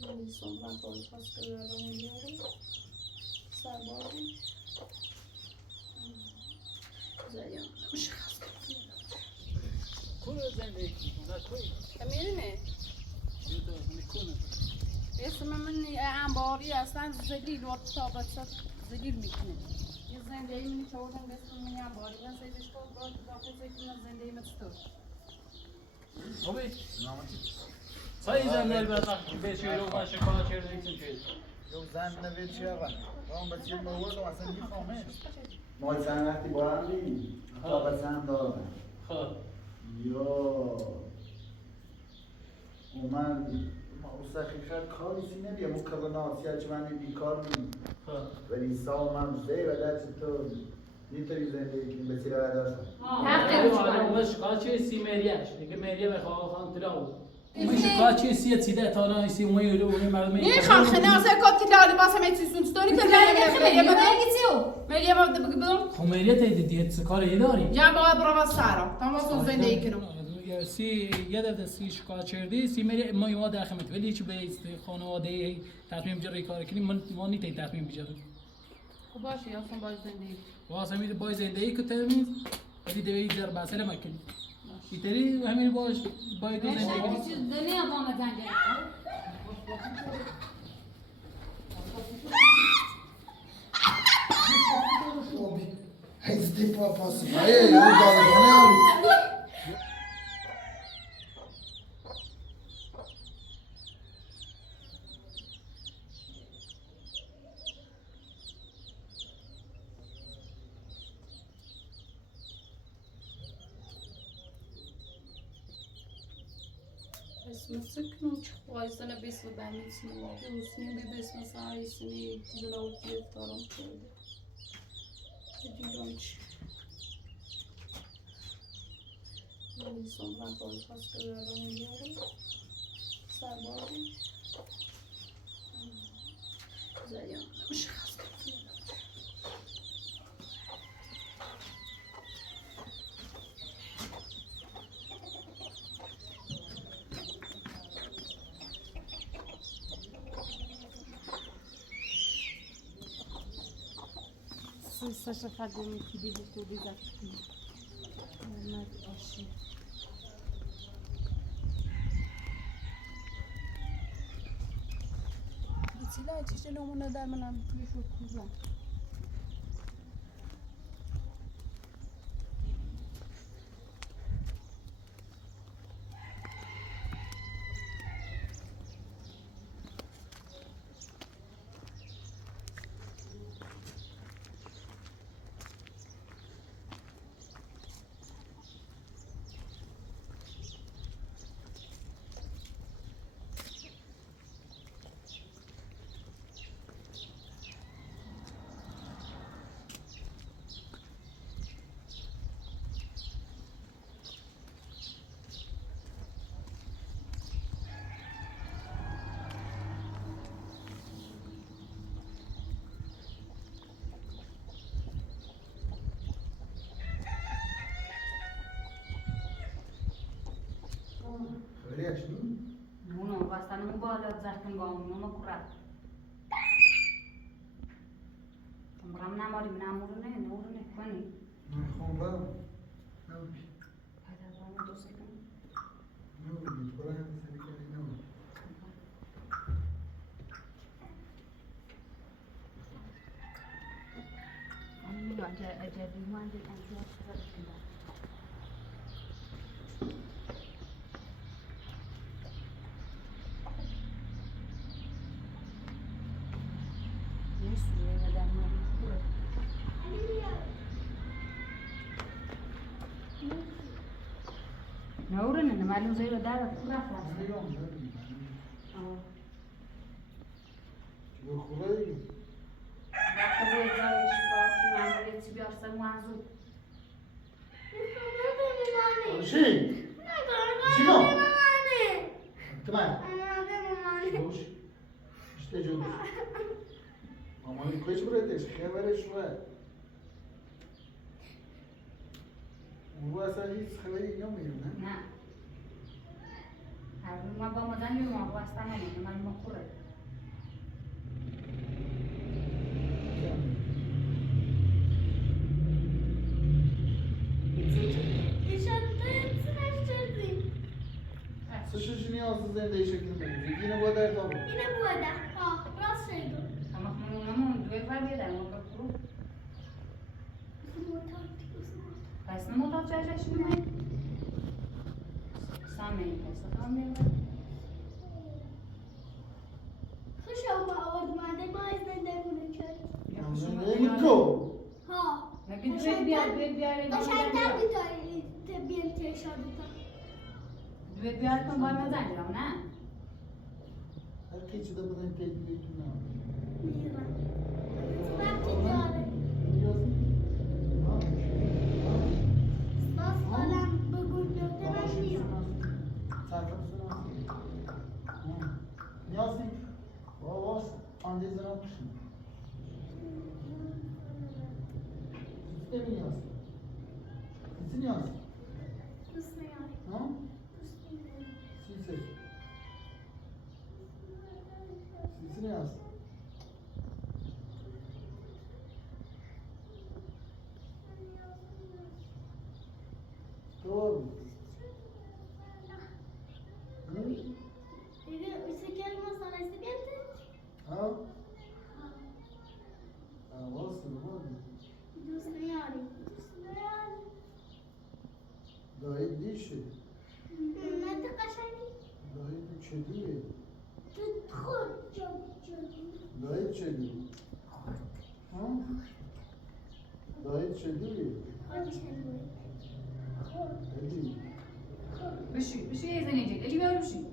من sombra poi posso creare un migliore sabori زيان مش خاص كل زندگی لا توی كمينه یوتا میکنه اسم مني انباری اصلا زلیل و طابت زلیل میکنه یه زندگی منی چودن بسم منی انباری من سیدش کن باید داخل سیدش زندگی مستور خوبی سایی زندگی برات بیشی رو باشه کار چیزی چیزی یو زن نوید چی آقا اون بچه مواد و اصلا میفهمه ما زن وقتی با هم بیم تا بسن دارم خب یا من مستخیفت کاری سی نبیه مکرر ناسی هرچی من بیکار میم ولی سا من زی و در چطور میتونی زندگی کنی به سیره داشتم مش قاچی سی مریاش دیگه مریا بخواه خان تلاو مش قاچی سی سیده تا نه سی موی رو اون مردم نه خان خنده واسه کات لالی واسه میتیسون ستوری که مریا ما بدون خو مریا تید دیت کاری داری جا با برا سارا تمام زندگی کنم سی یه دفعه سی شکایت کردی سی میری ما یاد اخمت ولی چه به خانواده تصمیم گیری کار کنی من ما نیت تصمیم بگیرم خب باشه یا با زندگی واسه می با زندگی که تمیز ولی دوی در بسله مکن ایتری همین باش باید زندگی دنیا دامه زنگ هستی پاپاس مایه یه دالبانه اسم سکنوچ وایسنا بس بمیتنی و دوستنی بی بس مسایی سنی زنوتی افتارم کرده دیدونچ من sombra poi posso creare un migliore sabori زيان مش خاص Sasha fagumi kidibu tuliza ما باشی بسیلا چیزی نمونه در منم توی شد کوزم خیلی اکنون نونو واسه بالا زرتن گام نونو کرد تمرم نماری نمورونه نورونه کنی خونبا نوبی پیدا کنم دو سکن نوبی تو هم سری کنی نوبی میگم اجازه من دیدم که اصلا نورن انا معلوم زي بدارة كلها خلاص اليوم شو خلي بقى زي شكات معمولة تبيار سموازو شيء شنو تمام وش تجوز مامانی کجا براتش خبرش شو اون اصلا هیچ خبری نمیدونه نه هر ما با مدن میوم واسه من من مخوره زندگی شکل میگیری اینو باید در تابو اینه بوده ها راست شدو اما خانوممون دوی فرد یه ما بکرو پس نموتاب جایش میمونی سامی پس خواهم خوش آورد ماده ما از زندگی کرد زندگی تو ها نگید دوی بیاره قشنگتر بیتاری بیان تشاده تا دوی بیاره کن باید مزن جرام نه هر کی چیده بودن پیدا میکنم میرم وقتی داره باز حالم بگو بیاته من میام نیازی باز آنده زنم کشیم نیاز نیاز دوست نیاری ها دوست نیاری سیسه نیاز تو دیگه بیشه کلمه سانستی بیانته ها واسه بودی دوست نیاری دوست نیاری دایی دیشه نه تو قشنگی دایی تو چدیه تو خود جا دایی چدیه ها دایی چدیه خود چنگوی ادی بشی یه زنی جد الی بیاره بشی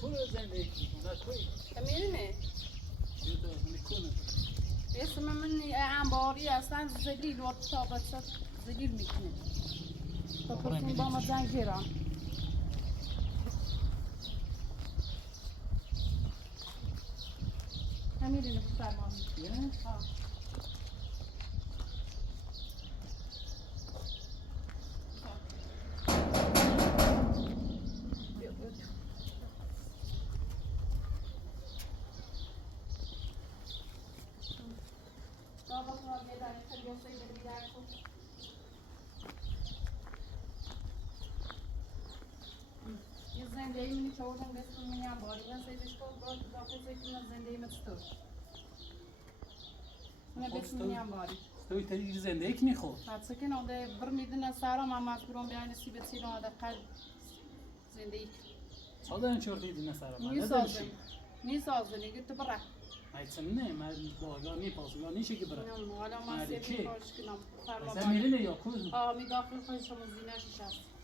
کل زندگی کنه توی میرینه میکنه اسم من انباری اصلا زلیل و تابت زلیل میکنه تو خودتون با ما زنگ گیرم همیرینه بفرمان ها زندگی منی چهارم بسم منی هم باری من سیدش کن باید داخل سیدم زندگی مستور من بسم منی هم باری توی تری زندگی کنی خود حتی که ناده بر میدن سرام هم مجبورم بیاین سیبت سیلان آده قل زندگی صادن چورتی دینه سرم میسازن دیگه تو برا ایتسن نه من باگا نیپاس یا نیشه که بره نه حالا ما سیبت کارش کنم فرما مثلا میرینه یا کوز می داخل خودش هم زینه‌شش هست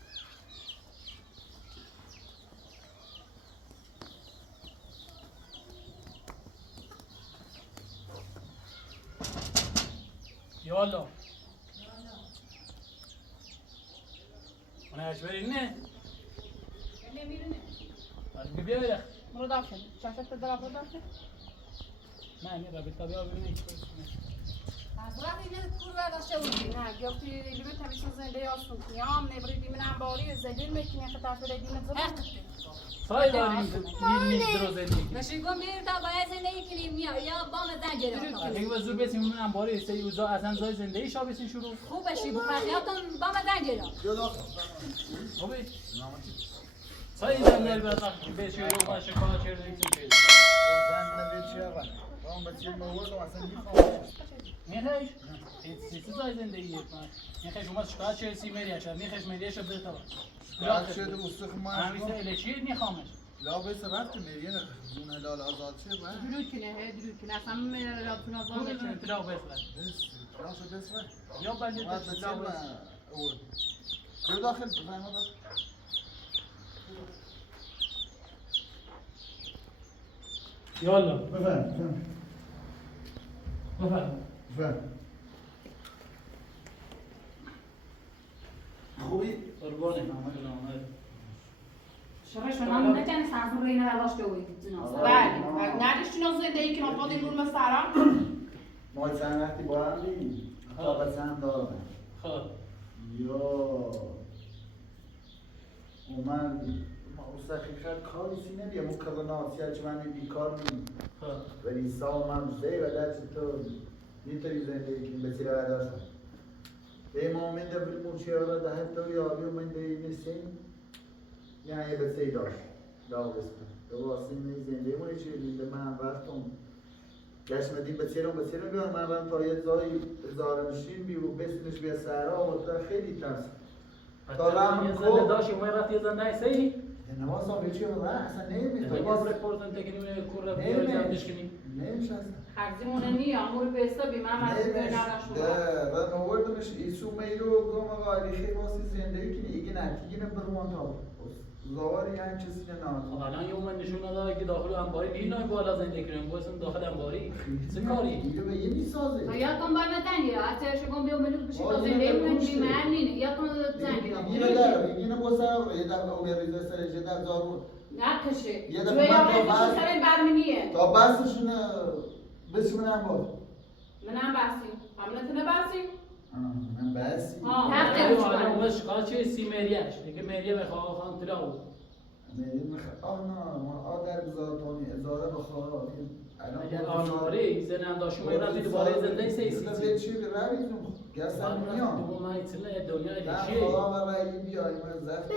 یالا من اجبری نه نمیرینه از بیایه برو داخل شاشت در برو داخل نه نه رابطه بیا ببینید از وقتی اینه کور برداشته بودی نه گفتی لیمت همیشه زنده آسون کنیم نبری دیمن انباری زلیل میکنی خطا شده دیمن زبان سای داریم میرینی درو زندگی نشون کن بیر تا باید زندگی کنیم میاد یا بام زن گرم اگه وزور بسیم من انباری سری اوزا اصلا زای زندگی شا بسین شروع خوب بشی بخیاتون بام زن گرم خوبی سای زندگی برات بشی رو باشه کار چه ریتم پیدا زن نبید چیه با اون بچه موردم اصلا میخوام میخوایش سیسی زای زندگی میخوایش اومد شکایت چه سی میریش میخوایش میریش به تو بعد شده استخ ما همیشه الچی میخوامش لا بس رفت میریه اون هلال آزاد شه بعد درود کنه اصلا من رابطون آزان خود نکنه اطلاع بسلا بس بس یا بله بعد بچه ما اول جو داخل بفهم داخل یالا بفهم بفرم خوبی؟ قربانه شرش من نتیجه سازم روی نداشته وید جناس. بله ندیش چون زندگی کنم خودی نور مسارم ما چند وقتی با هم بیم تا چند دارم خب یا من اون حقیقت کاری سی نبیه مکرر ناسیه چه من بیکار میم خب ولی سال من زی و در چطور میتونی زندگی کنی به تیره داشتم به امامین ده بالموچی را ده حتی یابی و من ده نسیم یعنی به تی داشت داو بسکن به واسه می زندگی مونی چی ده من وقتم گشت مدیم به تیرم بیان من رم تا یه زای زارنشین بی و بسنش بیا سهرا و تا خیلی ترس تا رم یه کو زنده داشتی ما رفت یه زنده ایسایی نماز هم چی رو اصلا نمیشه نماز رپورتن تکنیم کور بیاری زندش کنیم نمیشه اصلا خرزیمونه نی امور به حسابی من مسئول نداشتم ده و آوردمش ایسو میرو گم آقا علی خیلی واسه زندگی کنی ایگه نتیگه بروان تا زوار یعنی چیزی نه الان یه من نشون داده که داخل انباری بیرون بالا زندگی کنیم واسه داخل انباری چه کاری اینو به یه میسازه یادتون باید نتنگیره حتی شما بیام ملک بشید تا زندگی کنید معنی نه یادتون اینو در اینو بوسا یه در اون ریزه سرش یه در زارو نکشه یه جوی دفعه آقای من تا کشی سر برمینیه تا بسشون بسشون هم بود منم بسی همونتونه بسی من بسی الان اون شکایت چه سیمریاش دیگه مریه بخواه خان تلاو آدر بزارتونی ازاره بخواه اگر آنواری زنم داشت ما رفتی دوباره زنده سیسی چی چی رویتون گستم میام دوم من اطلاع دنیا نه چیه خدا و رایی بیای من زفت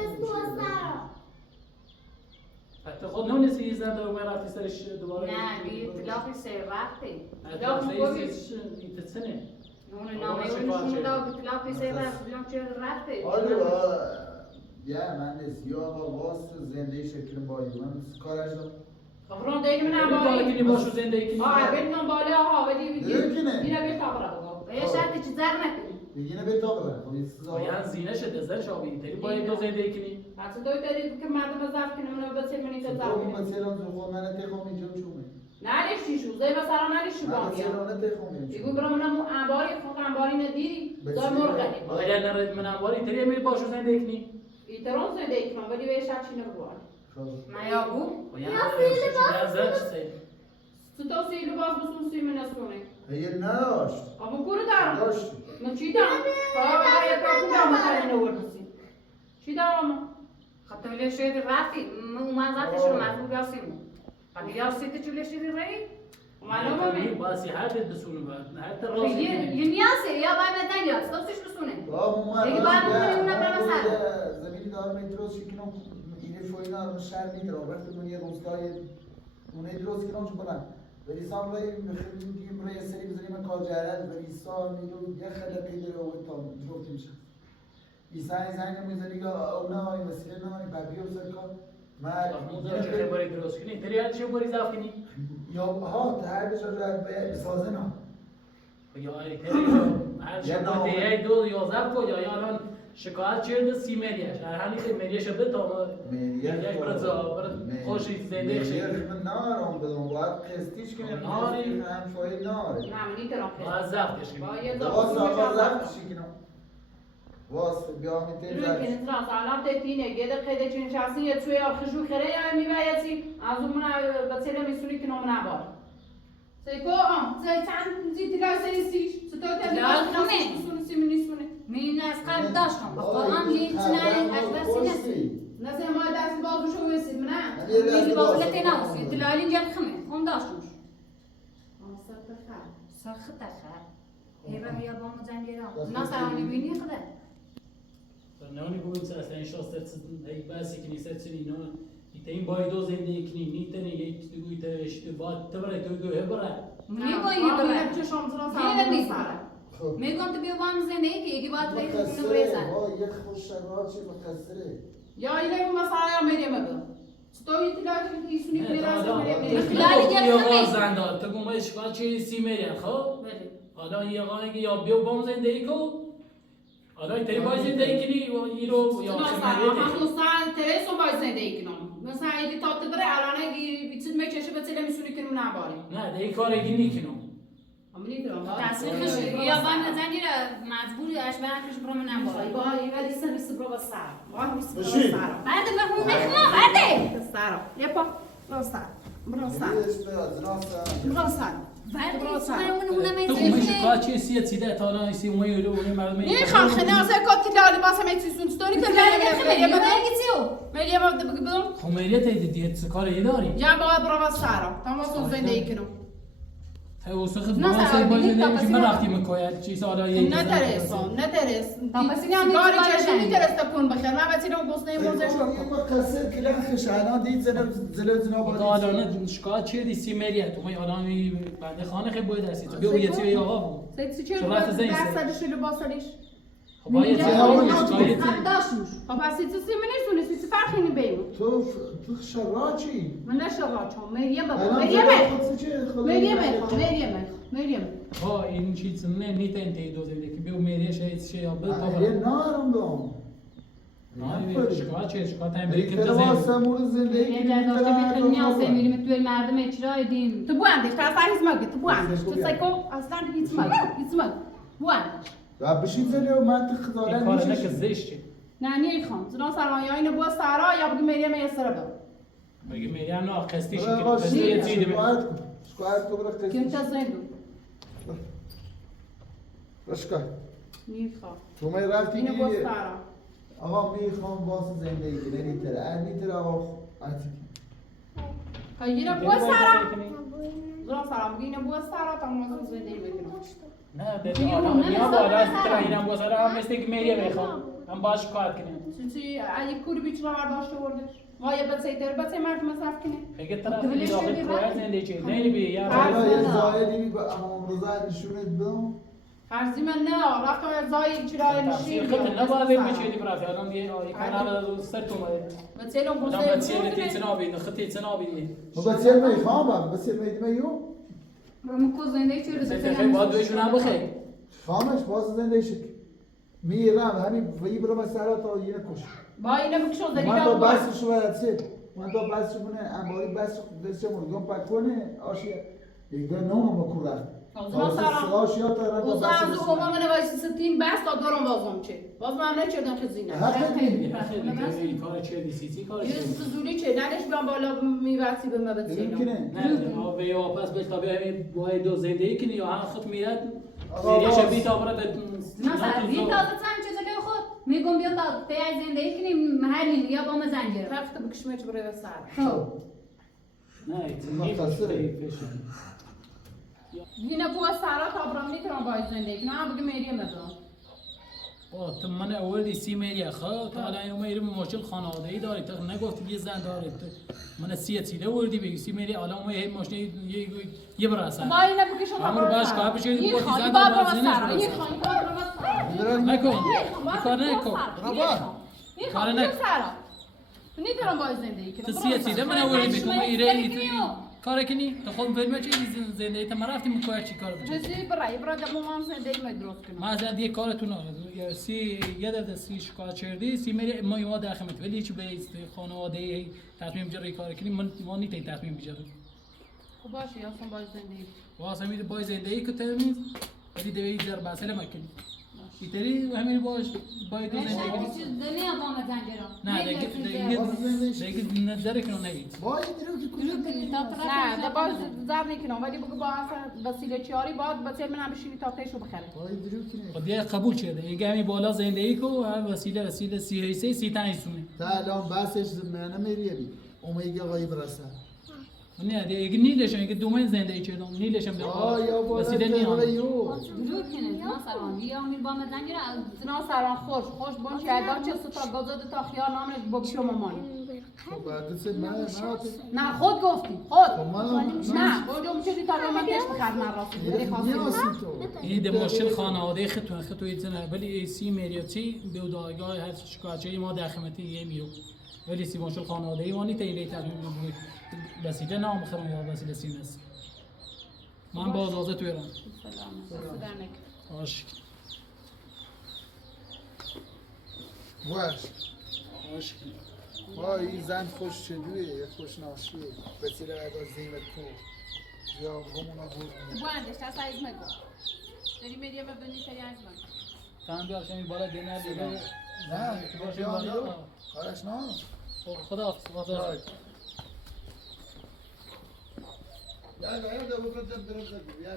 حتی خود نونسی زنده و من رفتی سرش دوباره نه بی اطلاقی سه وقتی اطلاق سیسی ایتسنه اون نامه اونشون دا بی اطلاقی سه وقت بیام چه رفتی حالا یا من سیاه با واس زندگی شکل بایی من کارش دارم خبرون دیگه منم کار باری کنی باشو زندگی کنی بدنم بالا آها بدی نمی‌کنه. اینو به خبره بگو به شرطی چی زر نکنی بگینه به تا ببر خب این سزا باید زینه شده زرش آبی تری باید دو زندگی کنی حتی دوی دارید که مردم زفت کنه منو به سه منی که زفت تو کنه مثلا تو خود من تخم اینجا چومه نریشتی شو زي مثلا نریشتی من باقی مثلا تخم يقول برا منم انباری خود انباری ندیری زای مرغنی اگر نرد من انباری تری می باشو زندگی کنی ایترون زندگی کنم ولی به شرچی نبوان میابو باید زرش سی ستو سی لباس بسون سی من اسونه هی نداشت اما کورو دارم داشت من چی دارم ها یا تو کدام کاری نوردسی چی دارم خطا ولی شاید رفتی من ذاتش رو مطلوب یاسیمو اگه یاسیت چوله شدی رای معلومه می باسی هر دل بسونه باید هر تر راستی یه نیاسه یا باید ندنیا استاسش بسونه دیگه باید بکنیم اونم برم سر زمینی دار متروس شکنم اینه فوی دارم شهر میترم وقتی من یه روستای اونه دروس کنم چون کنم ولی سام رای میخویم برای سری بزنیم کار جرد ولی سام میرو یه خلقی داره و تا جفت میشه ایسای زنگ میزنی که اونا این وسیله نه بابی و سرکار موضوع چه خبری درست کنی تری هر چی بری زاف کنی یا ها هر بشه به سازه نه یا ای تری هر چی بده دو یا زاف کو یا الان شکایت چرد سیمریاش هر حالی که مریاش به تا مریاش برزا خوشی زنده شی من نارم بدون باید قسطیش کنیم ناری هم فای ناره نه من نیترم باید زافتش کنی باید واس زافتش آقا زفتشی کنم واس بیا میتین Drugi زفتش ne znam, ali te tine, gdje kada će časni je cuje arhžu kreja mi vajeci, a zumna bacele mi sulik no mnabar. Se ko am, se tan zit la sensish, se to te لا الخمين. sun si min sune. من از قلب داشتم بقرآن جيت نارن أجبر سنسي Nase ma das bazu sho wesid mna. ميجي بقولك ناس يتلالين جاب خمين هم داشتمش Asata kha. سخت خير هي رأي بام زنجيران ناس عاملين مين يخدم نانی بگویم سر اصلا شاست هی باسی کنی سر چنی نه ایتین باید دو زندگی کنی نیتنی یک دیگوی تش باید تبره تو هبره مني باید برای چه شام زرا میگم سara. میگم تو بیام زندگی که یکی باید ریخ مقصره نبرسن با یه خوش شراچی مقصره Ya ile bu masaya meriyem be. Stoyi tilaj ki suni biraz meriyem. اختلالی جد یا خمین زندار تو گم اشکال چه سیمریا خب بله حالا یه قایی که یا بیو بام زندگی کو حالا تری باید زندگی کنی و این رو یا Mesela Hasan Tereso bay zendegi kinam. Mesela edi tatlı bre arana bitirmek çeşe betele misuni kinam ne bari. نه دیگه کارگی نیکنم Ama تصریحش یا باید زنجیر مجبوری اش برکش برو منم باید باید ولی سر برو با سر بشین. بعد بخون بخون بعد سارا یه پا برو سر برو سر برو سر بعد برو سر تو خمش شکایت چیه سیه چیده تا الان سی موی رو اون مردم این خان خنه از کات لالی باز هم چیزون ستوری که مریم بده بدون خمریت دیت کار ای داری جا باید برو سارا تمام زندگی کنم تو وسخ واسه باید نمیشه من رفتی میکوید چی سالا یه نه ترس سیگاری چشمی ترس کن بخیر من بچه رو گسنه موزه شو این مقصر کلا خشانه دید زنا تو الان شکایت چیه دی سی مریت تو الان بنده خانه خیلی باید هستی تو بیا یه چیزی آقا بود سیتی چه شو رفت زین درصدش رو باسریش خب باید شکایت داشتش خب پس سیتی سی من نیست سیتی فرقی نمیبینم تو شراچی من نشغال چون مریم ها این چیز نه نیت انتهی دو زندگی بیا میری شی یا بده تا یه نارم دام نه شکایت چیه شکایت هم بری که تو زندگی واسمون زندگی یه جای داشته بیتون نیازه میریم توی مردم اجرای دیم تو بوندش تا اصلا هیچ مگه تو بوندش تو سایکو اصلا هیچ مگه بوندش و بشین زنی و منطق این دارن کار نه که زشته نه نیخوام زنا سرمایه اینو بو سارا یا بگی مریم یه سر بده بگی میگم نه قسطی برای که قاسم قسطی یه چیزی شکایت کن برای که قسمش انت زندو بشکای نیخوام تو می رفتی اینو بو که سارا آقا میخوام واسه زندگی کنه نیتره نیتره آقا آتی اینو بو سارا زنا سارا بگی اینو بو سارا تا ما زندگی بکنم نه دیگه آدم نیا بالا ترا اینم گذاره هم مثل که میری میخوام هم باش کار کنیم چی علی کوری بیچ رو برداشته وردش وای بچه مرد مصرف کنه بگه طرف داخل کویت زندگی چه نه بی یا حالا یه زایدی بی با امام رضا نشونت بدم هرزی من نه رفتم زای چرای نشین خیلی نباید بچه برای الان یه کانال سر تو اومده بچه لون آدم بوده بچه تیتنابی خطی تیتنابی بسیار میخوام بسیار میدمیو برو کو زندگی چه روز خیلی باید دویشون هم بخیر خامش باز زنده شد میرم همین وی برو مسئله تا یه کش با اینو بکشون زنی من تو رو بسش باید سید من تو بسش کنه انباری بس دسته مرگم پاک کنه آشی یک دو نونم بکو رفت آشیا تا رفت اوزا از او من وایسی ستین بس تا دارم بازم چه باز من نچردم خزینه خیلی کار چه دیسی کار یه چه سوزولی چه ندش بیان بالا میوسی به مبت ممکنه نه به واپس به تا همین باید دو زندگی کنی یا هم خود میرد میریش بی تا برای مثلا بی تازه چند چیزا که خود میگم بیا تا تای زندگی کنیم محلی یا با ما زنجیر رفت بکشمه چه برای سر خب نه ایتونی اینه بو سارا تا برام میتونم باید زندگی کنم بگی مریم بدم تو من اولی سی میری خود تا الان یوم میریم مشکل خانوادگی داری تو نگفتی یه زن داری من سی چیله وردی بگی سی میری الان ما مشکل یه براسه با اینه بکشم امر باش که بشه این گفتی خانی زن با داری برام سارا زنش این خانی با برام سارا نکن کار نکن این خانی سارا نیتونم باید زندگی کنم تو سی چیله من اولی میکنم ایره کار کنی تو خود فیلم چی زندگی تا من رفتیم کوه چی کار بچه جزی برای دمو من زندگی می درست کنم ما از دیگه کارتون یا سی یه دفعه سی شکایت کردی سی میری ما یاد داخمت ولی چی به خانواده تصمیم جری کار کنی من ما نیت تصمیم بگیرم خب باشه یا سن باید زندگی واسه می باید زندگی که تمیز ولی دوی زر بسله مکنی ایتری همین باش باید زندگی دنیا با ما زنجیر دیگه نظر کنم نگید باید درو که کجا نه ده باز زر نکنم ولی بگو با اصلا وسیله چیاری باید بچه من هم بشینی تا تیشو بخره باید درو کنه خب دیگه قبول شده دیگه همین بالا زندگی کو وسیله 33 تا سونه تا الان بسش زمانه میریه بی اومیگا آقای برسه نه دیگه نیلشون که دومین زندگی کردم نیلشون یا وسیله نیام درود کنه زنا سلام یا امیر با ما زنجیر زنا سران خوش بون چه ادا چه ستا گازد تا خیال نامش با بیشو مامانی خب بعد سه نه خود گفتی خود من نه اونجا میشه تا رو من دش بخد من راستی بری خواستم این ده مشکل خانواده خطو ایتونه ولی سی میریاتی به دادگاه هر شکایتی ما داخمتی یه میرو ولی سی مشکل خانواده ای وانی تیلی تصمیم بود وسیله نام خرم یا وسیله سینس من باز آزه تو ایران باش باش وای این زن خوش چجوریه خوش ناشیه بسیار ادا زیمت کو یا همونا بود Tu băi, ăștia să ai zmăgă. Deci media mea veni să ia zmăgă. کام بیار شمی بالا دینا دیگه نه باشه بیان بالا دیدو کارش نه خدا حافظ خدا حافظ. یا گایم دو بفرستم درست کنم یا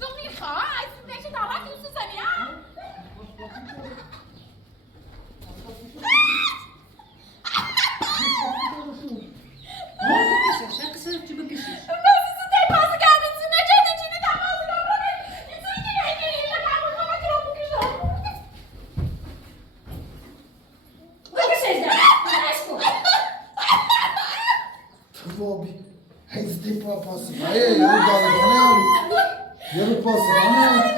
Doch nicht kann, es ist nicht da, was ist das denn, ja? Was ist denn passe gar nicht zu mir, ich nicht da passe gar nicht. Ich soll nicht mehr gehen, da kann man mal drauf geschaut. بابی هیچ دیپا پاس نه یه رو دادگانه یه رو پاس نه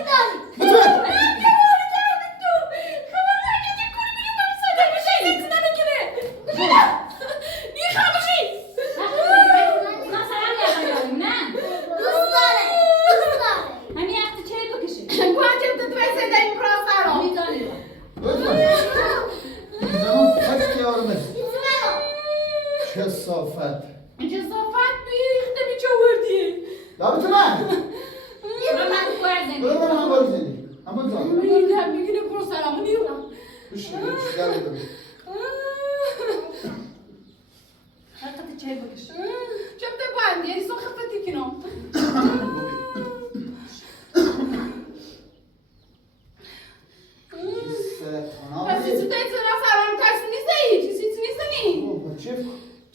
کثافت لابد من برو من باید زنی اما زن بشه گلی دو Ce te bani? Ești o hăpătică, nu? Dar si sunteți în afară, nu ca să niți de aici, si niți de nici.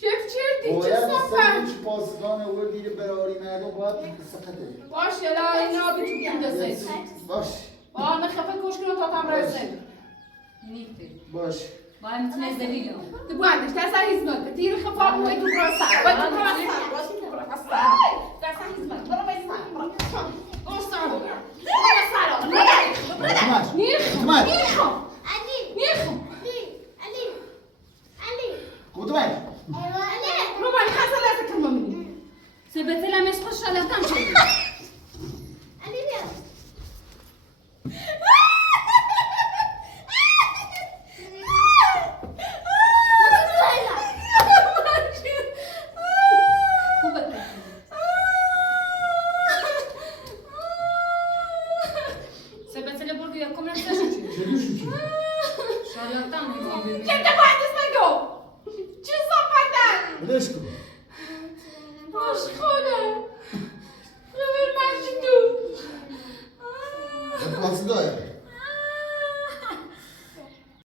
Ce certi, ce să faci? پاسگان وردی براری مردم باید سخته باشه لا اینا بیتون دسته. باش نه خفه کوش کنم تا تام رسه. باش باید میتونست دلیل Tu bani, ăștia s-a izmăt, tiri خفه mă tu brosar. Băi tu brosar. Dar s-a izmăt. Bă, băi, brosar. Brosar. Nicho. قدوم رومان خاصة لا تكلم مني. سبت لها مش خش على كم شيء سبت لها برضو ياكم نفسه شارلاتان Ce te faci să go? Ce să faci? بدش کن Boş خونه. Ömür ben şimdi. پاس داره